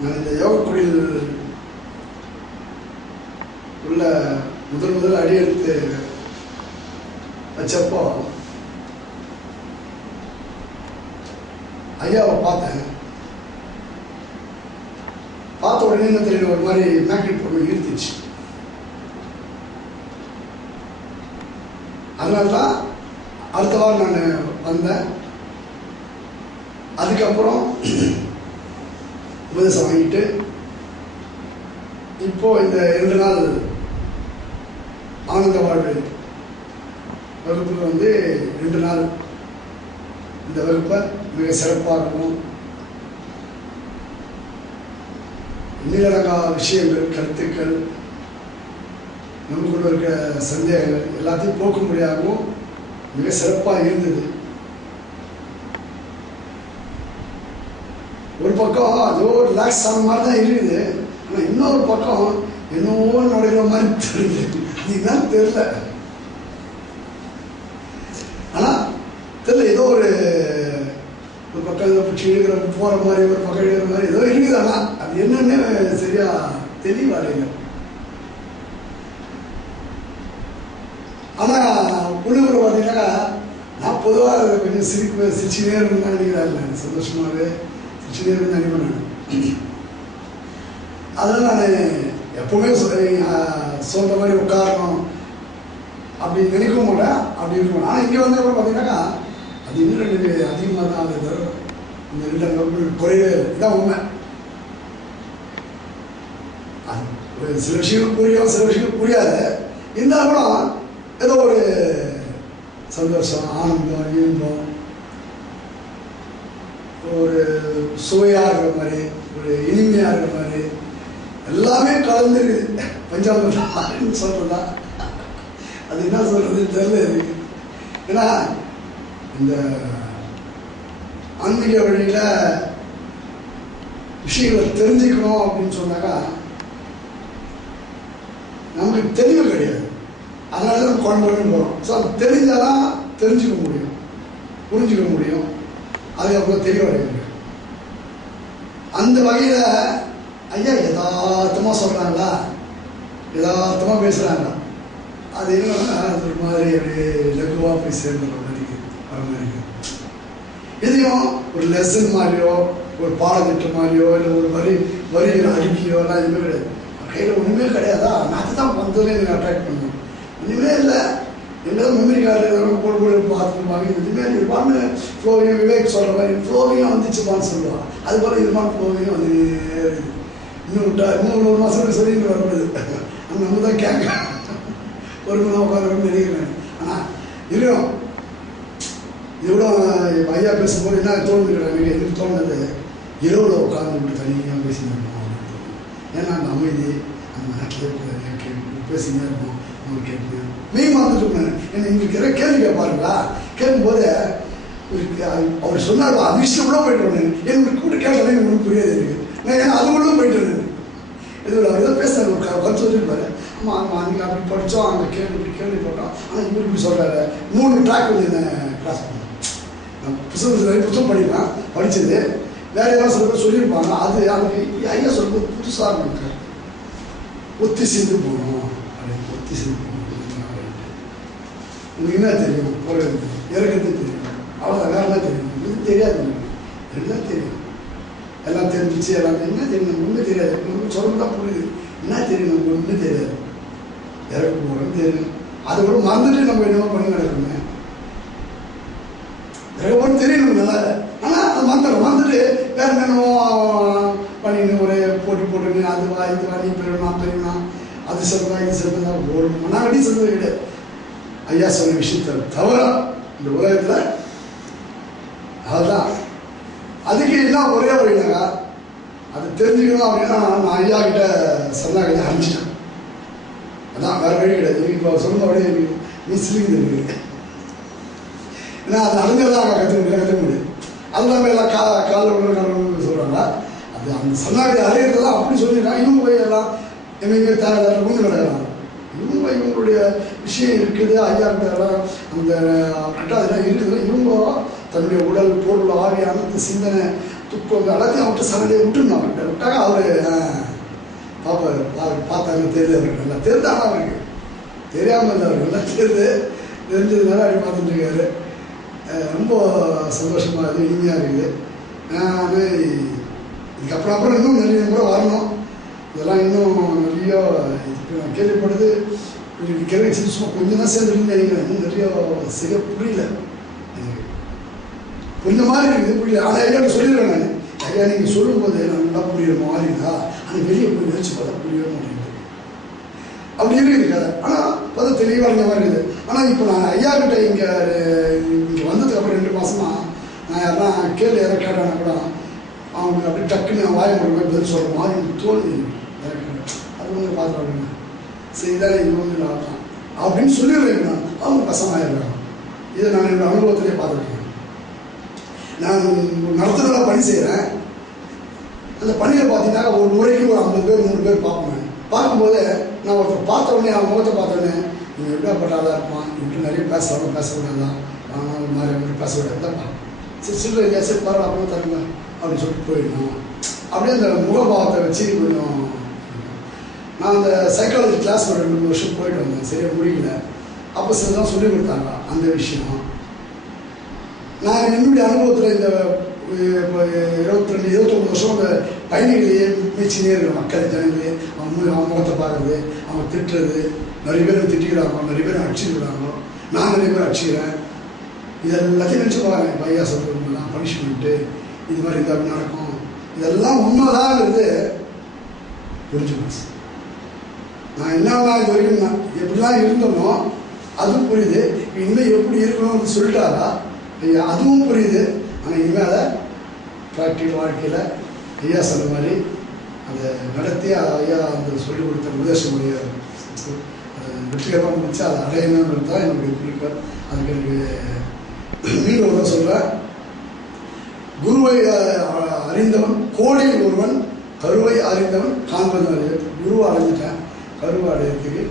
நான் இந்த யோகக்குடியில் உள்ள முதல் முதல் அடி எடுத்து வச்சப்போ ஐயாவை பார்த்தேன் பார்த்த உடனே என்ன தெரியல ஒரு மாதிரி மேக்னெட் பொண்ணு ஈர்த்துச்சு அதனால தான் அடுத்த வாரம் நான் வந்தேன். அதுக்கப்புறம் உபதேசம் வாங்கிட்டு இப்போ இந்த இரண்டு நாள் ஆனந்த வாழ்வு வகுப்புக்கு வந்து ரெண்டு நாள் இந்த வகுப்பை மிக சிறப்பாகவும் எண்ணிலடங்கா விஷயங்கள் கருத்துக்கள் நமக்குள்ள இருக்க சந்தேகங்கள் எல்லாத்தையும் போக்கும்படியாகவும் மிக சிறப்பாக இருந்தது. ஒரு பக்கம் அது ஒரு ரிலாக்ஸ் ஆன மாதிரி தான் இருக்குது. ஆனால் இன்னொரு பக்கம் என்னவோ நுழைகிற மாதிரி தெரியுது. இதுதான் தெரியல. ஆனால் தெரியல ஏதோ ஒரு ஒரு பக்கம் ஏதோ பிடிச்சி இழுக்கிற போகிற மாதிரி ஒரு பக்கம் இழுக்கிற மாதிரி ஏதோ இருக்குது. ஆனால் அது என்னன்னு சரியா தெளிவாக ஆனால் உள்ளுக்குள்ள பார்த்தீங்கன்னா நான் பொதுவாக கொஞ்சம் சிரிப்பு சிரிச்சுனே இருந்தேன் நினைக்கிறேன். சந்தோஷமாகவே சிரிச்சுனே இருக்கணும்னு நினைப்பேன் நான் அதனால் நான் எப்பவுமே சொல்ற மாதிரி உட்காரணும் அப்படி நினைக்கவும் மாட்டேன். அப்படி இருக்க ஆனால் இங்கே வந்தப்பறம் பார்த்தீங்கன்னாக்கா அது இன்னும் ரெண்டு அதிகமாக தான் அது இந்த ரெண்டு அங்கே குறையவே இதுதான் இதான் உண்மை. அது ஒரு சில விஷயங்கள் புரியும் சில விஷயங்கள் புரியாது. இருந்தாலும் கூட ஏதோ ஒரு சந்தோஷம் ஆனந்தம் இன்பம் ஒரு சுவையாக இருக்கிற மாதிரி ஒரு இனிமையாக இருக்கிற மாதிரி எல்லாமே கலந்து இருக்குது பஞ்சாபம் சொல்கிறதா அது என்ன சொல்கிறதுன்னு தெரியல ஏன்னா இந்த ஆன்மீக வழியில் விஷயங்களை தெரிஞ்சுக்கணும் அப்படின்னு சொன்னாக்கா நமக்கு தெளிவு கிடையாது. அதனால தான் குழம்பு போகிறோம் ஸோ அது தெரிஞ்சாதான் தெரிஞ்சுக்க முடியும். புரிஞ்சுக்க முடியும். அதுக்கப்புறம் தெரிய முடியும் அந்த வகையில் ஐயா யதார்த்தமாக சொல்கிறாங்களா யதார்த்தமாக பேசுகிறாங்களா அது என்னன்னா ஒரு மாதிரி அப்படியே லகுவாக போய் சேர்ந்துடுற மாதிரி வர மாதிரி எதையும் இதையும் ஒரு லெசன் மாதிரியோ ஒரு பாடத்திட்டம் மாதிரியோ இல்லை ஒரு வரி வரிகள் அறிக்கையோ எல்லாம் எதுவுமே கிடையாது. கையில் ஒன்றுமே கிடையாதா? நான் தான் வந்ததுல எனக்கு அட்ராக்ட் பண்ணுவேன் ஒன்றுமே இல்லை. எல்லாம் மெமரி கார்டு போட போட பார்த்துருப்பாங்க இதுமே இருப்பான்னு ஃப்ளோவிங் விவேக் சொல்கிற மாதிரி ஃப்ளோவிங்காக வந்துச்சுப்பான்னு சொல்லுவான் அது போல் இதுமான ஃப்ளோவிங்காக வந்து இன்னும் விட்டா இன்னும் ஒரு மாதம் சொல்லிட்டு வரப்படுது அந்த நம்ம தான் கேட்க ஒரு மணி உட்காந்து நினைக்கிறேன் ஆனால் இருக்கும் இவ்வளோ ஐயா பேசும்போது என்ன தோணுது எனக்கு தோணுது? இரவில் உட்காந்து தனியாக பேசினா இருக்கோம் ஏன்னா அந்த அமைதி அந்த நாட்டிலே கேட்பு பேசினே இருக்கும் மெய் மறந்துட்டு இருப்பேன் என்ன இங்கே இருக்கிற கேள்வி கேட்பாருங்களா கேட்கும்போது அவர் சொன்னார் அது விஷயம் கூட போயிட்டு வந்தேன் எங்களுக்கு கூட கேட்டாலே எனக்கு புரியாது எனக்கு. நான் ஏன்னா அது கூட போயிட்டு வந்தேன்? இது அவர் ஏதோ பேசுறாரு ஒரு க- கருத்து சொல்லியிருப்பாரு. ஆமாம் ஆமாம் அன்றைக்கி அப்படி படித்தோம் அங்கே கேள்வி இப்படி கேள்வி போட்டோம். ஆனால் இவர் இப்படி சொல்கிறாரு மூணு ட்ராக் வந்து என்ன கிளாஸ் பண்ணேன் நான் புத்தகம் புத்தகம் படிப்பேன். படித்தது வேற யாரும் சில பேர் சொல்லியிருப்பாங்க. அது அதுக்கு ஐயா சொல்லும்போது புதுசாக இருக்கு ஒத்தி சேர்ந்து போகணும் அப்படின்னு ஒத்தி சேர்ந்து போகணும் அப்படின்ட்டு. உங்களுக்கு என்ன தெரியும்? ஒரு இறக்கிறது தெரியும்? அவ்வளோதான் வேற என்ன தெரியும் இது தெரியாது? எனக்கு எல்லாம் தெரியும். எல்லாம் தெரிஞ்சிச்சு எல்லாம் என்ன தெரியும்? ஒன்றும் தெரியாது. நமக்கு சொல்ல தான் புரியுது. என்ன தெரியும்? நமக்கு ஒன்றும் தெரியாது. இறக்க போகிறோம் தெரியும். அதை கூட மறந்துட்டு நம்ம என்னமோ பண்ணி நடக்கணுமே இறக்கப்போன்னு தெரியும் நமக்கு நல்லா. ஆனால் அது மறந்துடும். மறந்துட்டு வேற என்னென்னமோ பண்ணின்னு ஒரு போட்டி போட்டுன்னு அது வா நீ அது சிறந்தா இது சிறந்தா ஒரு மண்ணா கட்டி கிடையாது ஐயா சொன்ன விஷயத்தை தவிர இந்த உலகத்தில் அதுதான் அதுக்கு எல்லாம் ஒரே வழினாக்கா அது தெரிஞ்சுக்கணும் அப்படின்னா நான் ஐயா கிட்ட சொன்னா கிட்ட அனுப்பிச்சிட்டேன் அதான் வேற வழி கிடையாது நீ இப்போ சொன்ன உடனே நீ சிலிங்குது எனக்கு ஏன்னா அது அடைஞ்சதான் அங்கே கற்றுக்க முடியாது கற்றுக்க முடியாது அது இல்லாமல் எல்லாம் கா காலில் விழுந்து காலில் சொல்கிறாங்க அது அந்த சரணாகதி அறியறதெல்லாம் அப்படி சொல்லிடுறாங்க இன்னும் போய் எல்லாம் எங்கெங்கே தேவையில்லாத விழுந்து கிடக்கிறாங்க இவங்க இவங்களுடைய விஷயம் இருக்குது ஐயா கிட்ட அந்த கரெக்டாக அதெல்லாம் இருக்குது. இவங்க தன்னுடைய உடல் பொருள் ஆவி அனைத்து சிந்தனை துக்கம் எல்லாத்தையும் அவர்கிட்ட சரடியை விட்டுருந்தோம் அவர்கிட்ட. விட்டாங்க அவர் பாப்பா பா- பார்த்தாங்க தெரியுது அவருக்கு நல்லா. தெரிந்தாங்க அவருக்கு. தெரியாமல் இல்லை அவருக்கு நல்லா தெரியுது. தெரிஞ்சதுனால அப்படி பார்த்துட்டுருக்காரு ரொம்ப சந்தோஷமாக இருக்குது இனிமையாக இருக்குது. நான் இதுக்கப்புறம் அப்புறம் இன்னும் நிறைய கூட வரணும். இதெல்லாம் இன்னும் நிறையா நான் கேள்விப்படுது எனக்கு கேள்வி சும்மா கொஞ்சம் தான் சேர்ந்துருக்குன்னு நினைக்கிறேன். இன்னும் நிறைய செய்ய புரியல. எனக்கு கொஞ்சம் மாதிரி இருக்குது புரியல. ஆனால் ஐயாட்ட சொல்லிடுறேன் நான். ஐயா நீங்கள் சொல்லும்போது எனக்கு நல்லா புரியுற மாதிரி இருக்கா ஆனால் வெளியே போய் வச்சு பார்த்தா புரியவே மாட்டேங்குது. அப்படி இருக்குது கதை. ஆனால் பார்த்தா தெளிவாக இருந்த மாதிரி இருக்குது. ஆனால் இப்போ நான் ஐயா கிட்ட இங்கே இங்கே வந்ததுக்கு அப்புறம் ரெண்டு மாதமாக நான் யாரா கேள்வி யாராவது கேட்டானா கூட அவங்க அப்படி டக்குன்னு வாய் முடியுமா பதில் சொல்கிற மாதிரி எனக்கு தோணுது. எனக்கு. அது வந்து சரி இதான் இது வந்து அப்படின்னு சொல்லிடுறேன் நான். அவங்க பசமாயிருக்காங்க இதை நான் என்னோட அனுபவத்திலே பார்த்துருக்கேன். நான் ஒரு பணி செய்கிறேன் அந்த பணியில் பார்த்தீங்கன்னா ஒரு முறைக்கு ஒரு ஐம்பது பேர் நூறு பேர் பார்ப்பேன் பார்க்கும்போது நான் ஒருத்தர் பார்த்த உடனே அவன் முகத்தை பார்த்தோன்னே உடனே இவன் எப்படிப்பட்ட இருப்பான் இப்படி நிறைய பேசலாம்? பேசக்கூடாதான் ஆனால் ஒரு மாதிரி அப்படி பேசக்கூடாது. தான் சரி சில்லறை இல்லையா சரி பரவாயில்ல அப்படின்னு தருங்க. அப்படின்னு சொல்லிட்டு போயிடணும். அப்படியே அந்த முகபாவத்தை வச்சு கொஞ்சம் நான் அந்த சைக்காலஜி கிளாஸ் ஒரு ரெண்டு மூணு வருஷம் போயிட்டு வந்தேன். சரியாக முடியல அப்போ சிலதான் சொல்லி கொடுத்தாங்க அந்த விஷயம். நான் என்னுடைய அனுபவத்தில் இந்த இருபத்தி ரெண்டு இருபத்தொம்பது வருஷம் அந்த பயணிகளையே மீச்சினே இருக்கிற மக்கள் ஜனங்களே அவங்க அவன் அவங்க முகத்தை பார்க்குறது அவங்க திட்டுறது நிறைய பேர் திட்டிக்கிறாங்க நிறைய பேர் அடிச்சுக்கிறாங்க நான் நிறைய பேர் அடிச்சுக்கிறேன். இதெல்லாத்தையும் நினச்சி பாருங்க. பையா சொல்கிறவங்கலாம் பனிஷ்மெண்ட்டு இது மாதிரி இந்த நடக்கும்? இதெல்லாம் உண்மைதான்ங்கிறது புரிஞ்சுக்கணும் நான் என்னெல்லாம் இது வரைக்கும் நான் எப்படிலாம் இருந்தனோ அதுவும் புரியுது. இனிமேல் எப்படி இருக்கணும்னு சொல்லிட்டாரா ஐயா அதுவும் புரியுது. ஆனால் இனிமேல் அதை ப்ராக்டிக்கல் வாழ்க்கையில் ஐயா சொன்ன மாதிரி அதை நடத்தி ஐயா அந்த சொல்லிக் கொடுத்த உபதேச முறையை அதை வெற்றிகரமாக முடிச்சு அதை அடையணும்னு தான் என்னுடைய குறிக்கோள். அதுக்கு எனக்கு மீண்டும் ஒரு சொல்கிறேன் குருவை அறிந்தவன் கோடியில் ஒருவன் கருவை அறிந்தவன் காண்பது குருவை அடைஞ்சிட்டேன் கருவை அடையிறதுக்கு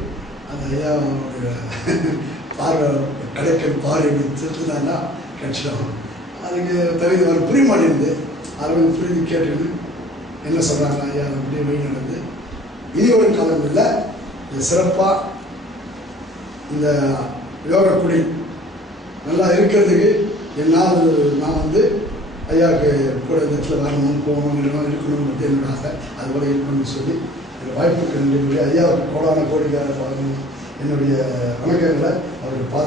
அந்த ஐயாவுடைய பார்வை கடைக்கல் பார்வை திருத்தினா கிடச்சிடும் அதுக்கு தகுதி அவர் புரிய மாட்டேங்குது. அதை வந்து புரிஞ்சு கேட்டுன்னு என்ன சொல்கிறாங்க ஐயா அப்படியே வழி நடந்து. இனி ஒரு காலம் இல்லை இது சிறப்பாக இந்த யோகக்குடி நல்லா இருக்கிறதுக்கு என்னால் நான் வந்து ஐயாவுக்கு கூட இந்த இடத்துல வரணும் போகணும் இருக்கணும் அப்படின்னு என்னோட ஆசை. அது இருக்கணும்னு சொல்லி இந்த வாய்ப்புக்கு நன்றி கூறி ஐயாவுக்கு கோடான கோடிக்கார பாருங்க என்னுடைய வணக்கங்களை அவருக்கு பாத